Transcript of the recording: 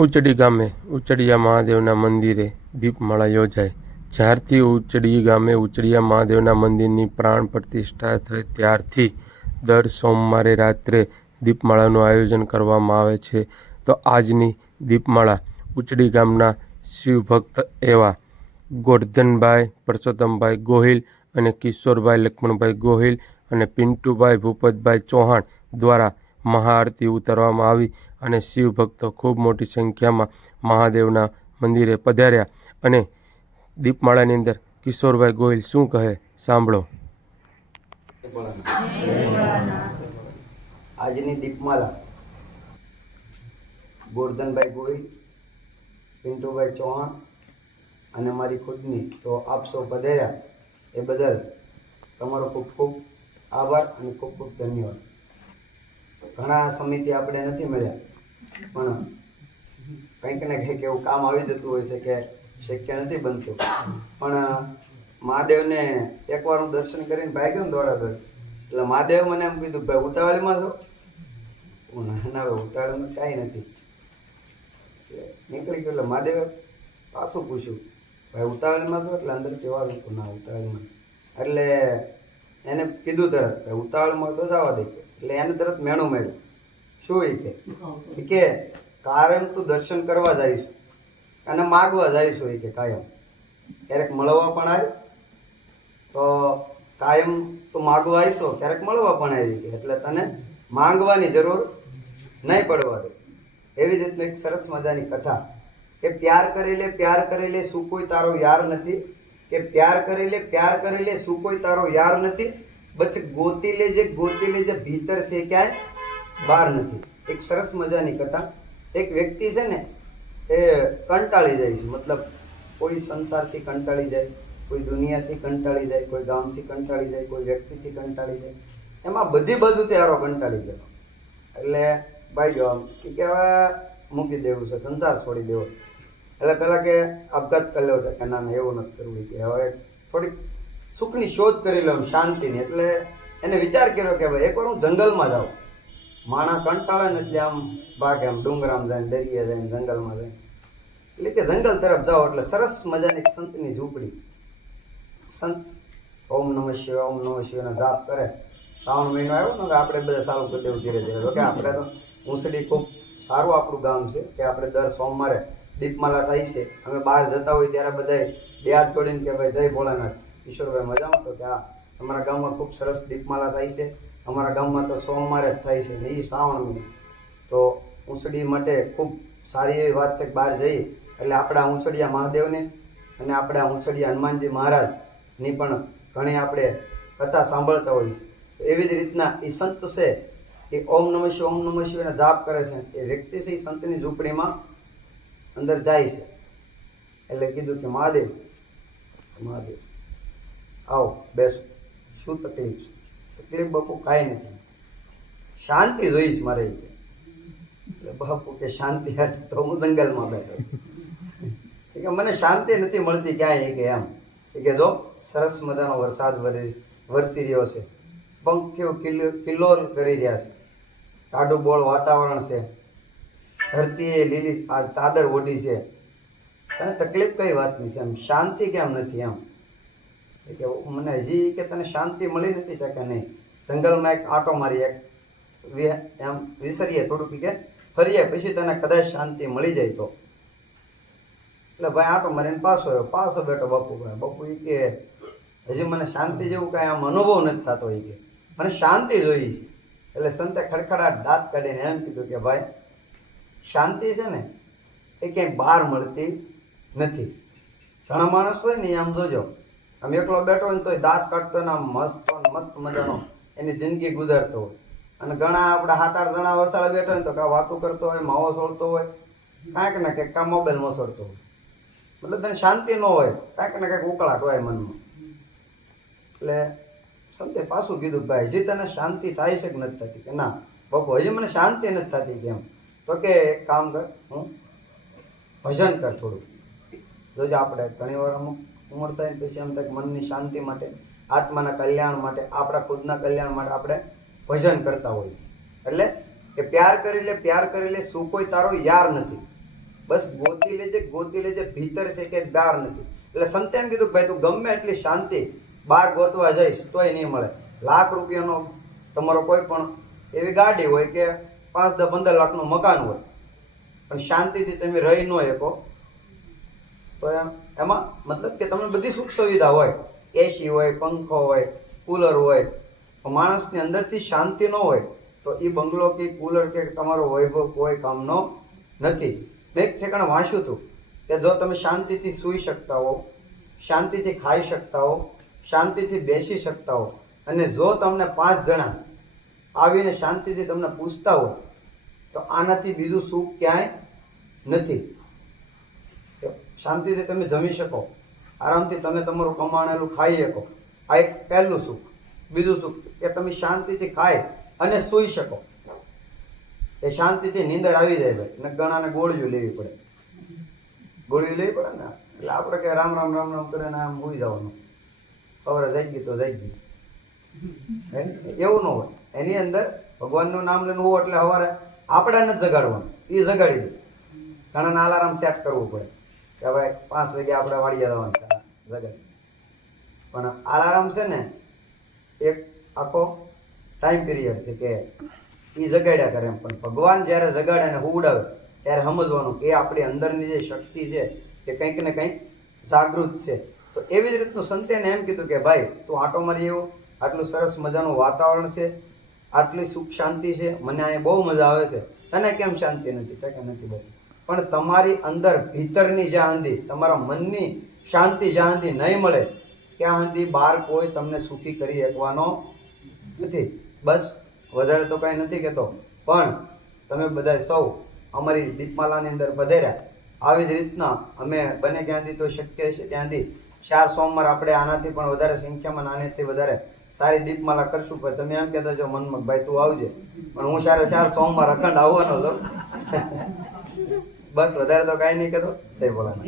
ઉચડી ગામે ઉચડિયા મહાદેવના મંદિરે દીપમાળા યોજાઈ। જ્યારથી ઉચડી ગામે ઉચડિયા મહાદેવના મંદિરની પ્રાણ પ્રતિષ્ઠા થઈ ત્યારથી દર સોમવારે રાત્રે દીપમાળાનું આયોજન કરવામાં આવે છે। તો આજની દીપમાળા ઉચડી ગામના શિવભક્ત એવા ગોરધનભાઈ પરસોત્તમભાઈ ગોહિલ અને કિશોરભાઈ લક્ષ્મણભાઈ ગોહિલ અને પિન્ટુભાઈ ભૂપતભાઈ ચૌહાણ દ્વારા મહાઆરતી ઉતારવામાં આવી અને શિવભક્તો ખૂબ મોટી સંખ્યામાં મહાદેવના મંદિરે પધાર્યા। અને દીપમાળાની અંદર કિશોરભાઈ ગોહિલ શું કહે સાંભળો। આજની દીપમાળા ગોરધનભાઈ ગોહિલ, પિન્ટુભાઈ ચૌહાણ અને મારી ખુદની, તો આપ સૌ પધાર્યા એ બદલ તમારો ખૂબ ખૂબ આભાર અને ખૂબ ખૂબ ધન્યવાદ। ઘણા સમયથી આપણે નથી મળ્યા, પણ કંઈક ને કંઈક એવું કામ આવી જતું હોય છે કે શક્ય નથી બનતું। પણ મહાદેવને એકવાર હું દર્શન કરીને ભાગ્યો ને દોડાદોડ, એટલે મહાદેવ મને એમ કીધું, ભાઈ ઉતાવળીમાં છો? હું ના ઉતાવળમાં કાંઈ નથી નીકળી ગયો। એટલે મહાદેવે પાછું પૂછ્યું, ભાઈ ઉતાવળમાં છો? એટલે અંદર જવા દઉં ના ઉતાવળમાં। એટલે એને કીધું તરત ભાઈ ઉતાવળમાં તો જવા દે, એટલે એને તરત મેણું માર્યું। શું એ કે કાયમ તું દર્શન કરવા જઈશ અને માગવા જઈશું એ કે કાયમ, ક્યારેક મળવા પણ આવે તો કાયમ તું માગવા આવીશો, ક્યારેક મળવા પણ આવી કે એટલે તને માંગવાની જરૂર નહીં પડવા દે। એવી જ રીતની એક સરસ મજાની કથા કે પ્યાર કરી લે શું કોઈ તારો યાર નથી, કે પ્યાર કરી લે શું કોઈ તારો યાર નથી, બચ ગોતી લેજે ભીતર છે ક્યાંય બહાર નથી। એક સરસ મજાની કથા। એક વ્યક્તિ છે ને એ કંટાળી જાય છે, મતલબ કોઈ સંસારથી કંટાળી જાય, કોઈ દુનિયાથી કંટાળી જાય, કોઈ ગામથી કંટાળી જાય, કોઈ વ્યક્તિથી કંટાળી જાય, એમાં બધી બાજુથી હારો કંટાળી ગયો। એટલે ભાઈ ગયો આમ કે હવે મૂકી દેવું છે, સંસાર છોડી દેવો। એટલે પેલા કે આપઘાત કરી લેવો કે ના એવું નથી કરવું, કે હવે થોડીક સુખની શોધ કરી લઉં શાંતિની। એટલે એને વિચાર કર્યો કે ભાઈ એકવાર હું જંગલમાં જાઉં। માણસ કંટાળે ને એટલે આમ ભાગે, આમ ડુંગરામાં જાય, દરિયા જાય, જંગલમાં જાય, એટલે કે જંગલ તરફ જાઓ એટલે સરસ મજાની એક સંતની ઝૂંપડી, સંત ઓમ નમઃ શિવાયના જાપ કરે। શ્રાવણ મહિનો આવ્યો ને આપણે બધા ચાલુ કરી દેવું ધીરે ધીરે। કે આપણે તો ઊંસડી ખૂબ સારું આપણું ગામ છે કે આપણે દર સોમવારે દીપમાલા થાય છે। અમે બહાર જતા હોય ત્યારે બધા બે હાથ જોડીને કે ભાઈ જય ભોળાનાથ, કિશોરભાઈ મજામાં? તો કે હા, અમારા ગામમાં ખૂબ સરસ દીપમાલા થાય છે, અમારા ગામમાં તો સોમવારે જ થાય છે ને એ શ્રાવણ મહિનો। તો ઊંસડી માટે ખૂબ સારી એવી વાત છે કે બહાર જઈએ એટલે આપણા ઊંસડિયા મહાદેવને અને આપણા ઊંસડિયા હનુમાનજી મહારાજની પણ ઘણી આપણે કથા સાંભળતા હોઈએ છીએ। એવી જ રીતના એ સંત છે એ ઓમ નમઃ શિવાયના જાપ કરે છે, એ વ્યક્તિ છે એ સંતની ઝૂંપડીમાં અંદર જાય છે। એટલે કીધું કે મહાદેવ આવો બેસો, શું તકલીફ છે? તકલીફ બાપુ કાંઈ નથી, શાંતિ જોઈશ મારે। એટલે બાપુ કે શાંતિ હતી તો હું જંગલમાં બેઠો છું, કે મને શાંતિ નથી મળતી ક્યાંય, કે એમ કે જો સરસ મજાનો વરસાદ વરસી રહ્યો છે, પંખીઓ કિલ્લોલ કરી રહ્યા છે, ટાઢું બોળ વાતાવરણ છે, ધરતીએ લીલી ચાદર ઓઢી છે, તને તકલીફ કઈ વાતની છે? એમ શાંતિ કેમ નથી? એમ કે મને હજી કે તને શાંતિ મળી નથી છે કે નહીં? જંગલમાં એક આંટો મારી, એક એમ વિસરીએ થોડુંક કે ફરીએ પછી તને કદાચ શાંતિ મળી જાય તો। એટલે ભાઈ આંટો મારીને પાછો બેઠો બાપુ એ કે હજી મને શાંતિ જેવું કાંઈ આમ અનુભવ નથી થતો, એ કે મને શાંતિ જોઈ છે। એટલે સંતે ખડખડાટ દાંત કાઢીને એમ કીધું કે ભાઈ શાંતિ છે ને એ ક્યાંય બહાર મળતી નથી। ઘણા માણસ હોય ને આમ જોજો, આમ એકલો બેઠો હોય ને તો દાંત કાઢતો ને આમ મસ્ત મજાનો એની જિંદગી ગુજારતો હોય, અને ઘણા આપણા 7-8 જણા વસાળા બેઠા હોય તો કાં વાતું કરતો હોય, માવો છોડતો હોય, કાંઈક ને કંઈક કાં મોબાઈલ મસરતો હોય, મતલબ તને શાંતિ ન હોય, કાંઈક ને કંઈક ઉકળાટ હોય મનમાં। એટલે સંતે પાછું કીધું ભાઈ હજી તને શાંતિ થાય છે કે નથી થતી? કે ના બાપુ હજી મને શાંતિ નથી થતી। કેમ? તો કે એક કામ કર, હું ભજન કર થોડું। જોજો આપણે ઘણી વાર અમુક ઉંમર થાય ને પછી એમ થાય મનની શાંતિ માટે, આત્માના કલ્યાણ માટે, આપણા ખુદના કલ્યાણ માટે આપણે ભજન કરતા હોઈએ। એટલે કે પ્યાર કરી લે શું કોઈ તારો યાર નથી, બસ ગોતી લેજે ભીતર છે કે બહાર નથી. એટલે સંતે એમ કીધું કે ભાઈ તું ગમે એટલી શાંતિ બહાર ગોતવા જઈશ તોય નહીં મળે. લાખ રૂપિયાનો તમારો કોઈ પણ એવી ગાડી હોય કે 5, 10, 15 લાખનું મકાન હોય, પણ શાંતિથી તમે રહી ન શકો તો એમાં મતલબ કે તમને બધી સુખ સુવિધા હોય, એસી હોય, પંખો હોય, કુલર હોય, પણ માણસની અંદરથી શાંતિ ન હોય તો એ બંગલો કે કુલર કે તમારો વૈભવ કોઈ કામનો નથી. મેં એક ઠેકાણે વાંચ્યું હતું કે જો તમે શાંતિથી સૂઈ શકતા હો, શાંતિથી ખાઈ શકતા હો, શાંતિથી બેસી શકતા હો, અને જો તમને 5 જણા આવીને શાંતિથી તમને પૂછતા હોય તો આનાથી બીજું સુખ ક્યાંય નથી. શાંતિથી તમે જમી શકો, આરામથી તમે તમારું કમાણેલું ખાઈ શકો, આ એક પહેલું સુખ. બીજું સુખ કે તમે શાંતિથી ખાઈ અને સૂઈ શકો, એ શાંતિથી નીંદર આવી જાય. ભાઈ ને ઘણાને ગોળીઓ લેવી પડે, ગોળીઓ લેવી પડે ને, એટલે આપણે કે રામ રામ રામ રામ કરીને આમ સૂઈ જવાનું, ખબર જઈ ગઈ તો જઈ ગઈ. એવું ન હોય. એની અંદર ભગવાનનું નામ લઈને હોવું એટલે સવારે આપણે નથી જગાડવાનું, એ જગાડી દે. ઘણાને અલાર્મ સેટ કરવું પડે કે ભાઈ 5 વાગે આપણે વાડીએ જવાનું છે, જગાડી. પણ અલાર્મ છે ને એક આખો ટાઈમ પીરિયડ છે કે એ જગાડ્યા કરે એમ. પણ ભગવાન જ્યારે જગાડે ને ઉડાવે ત્યારે સમજવાનું કે આપણી અંદરની જે શક્તિ છે એ કંઈક ને કંઈક જાગૃત છે. તો એવી જ રીતનું સંતેને એમ કીધું કે ભાઈ તું આટો મારી એવો, આટલું સરસ મજાનું વાતાવરણ છે, આટલી સુખ શાંતિ છે, મને અહીંયા બહુ મજા આવે છે, તને કેમ શાંતિ નથી? તો કે નથી બહુ. પણ તમારી અંદર ભીતરની જ્યાં સુધી, તમારા મનની શાંતિ જ્યાં સુધી નહીં મળે ત્યાં સુધી બહાર કોઈ તમને સુખી કરી શકવાનો નથી. બસ વધારે તો કાંઈ નથી કહેતો, પણ તમે બધા સૌ અમારી દીપમાલાની અંદર પધાર્યા. આવી જ રીતના અમે બને ત્યાંથી તો શક્ય છે ત્યાંથી 4 સોમવાર આપણે આનાથી પણ વધારે સંખ્યામાં, આનાથી વધારે સારી દીપમાલા કરશું. પણ તમે એમ કહેતા છો મનમાં ભાઈ તું આવજે, પણ હું 4 સોમવાર અખંડ આવવાનો છું. બસ વધારે તો કાંઈ નહીં કહેતો. જય ભોળાનાથ.